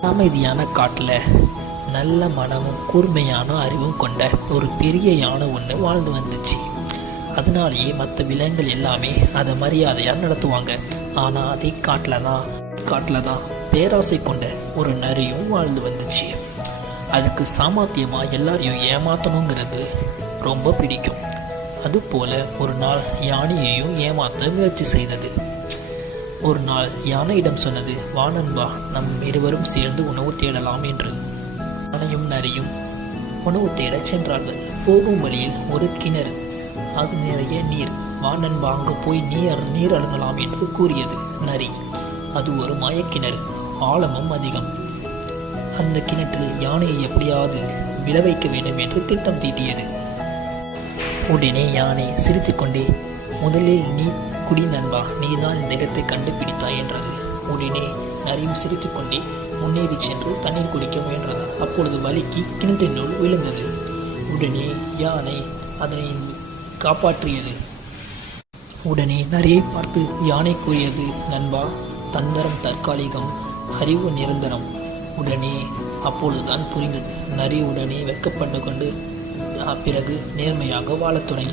அமைதியான காட்டில் நல்ல மனமும் கூர்மையான அறிவும் கொண்ட ஒரு பெரிய யானை ஒன்று வாழ்ந்து வந்துச்சு. அதனாலேயே மற்ற விலங்குகள் எல்லாமே அதை மரியாதையாக நடத்துவாங்க. ஆனால் அதே காட்டில் தான் பேராசை கொண்ட ஒரு நரியும் வாழ்ந்து வந்துச்சு. அதுக்கு சாமர்த்தியமாக எல்லாரையும் ஏமாற்றணுங்கிறது ரொம்ப பிடிக்கும். அதுபோல் ஒரு நாள் யானையையும் ஏமாற்ற முயற்சி செய்தது. ஒரு நாள் யானையிடம் சொன்னது, "வா நண்பா, நம் இருவரும் சேர்ந்து உணவு தேடலாம்" என்று. யானையும் நரியும் உணவு தேடச் சென்றார்கள். போகும் வழியில் ஒரு கிணறு, அது நிறைய நீர். "வா நண்பா, அங்கு போய் நீர் அருந்தலாம்" என்று கூறியது நரி. அது ஒரு மாயக்கிணறு, ஆழமும் அதிகம். அந்த கிணற்றில் யானையை எப்படியாவது விழ வைக்க வேண்டும் என்று திட்டம் தீட்டியது. உடனே யானை சிரித்துக்கொண்டே, "முதலில் நீ குடி நண்பா, நீதான் இந்த இடத்தை கண்டுபிடித்தாய்" என்றது. உடனே நரியும் சிரித்துக்கொண்டே முன்னேறி சென்று தண்ணீர் குடிக்க முயன்றது. அப்பொழுது வலிக்கு கிணற்றினுள் விழுந்தது. உடனே யானை அதனை காப்பாற்றியது. உடனே நரியை பார்த்து யானை கூறியது, "நண்பா, தந்திரம் தற்காலிகம், அறிவு நிரந்தரம்." உடனே அப்பொழுதுதான் புரிந்தது. நரி உடனே வெட்கப்பட்டு கொண்டு பிறகு நேர்மையாக வாழத் தொடங்கி.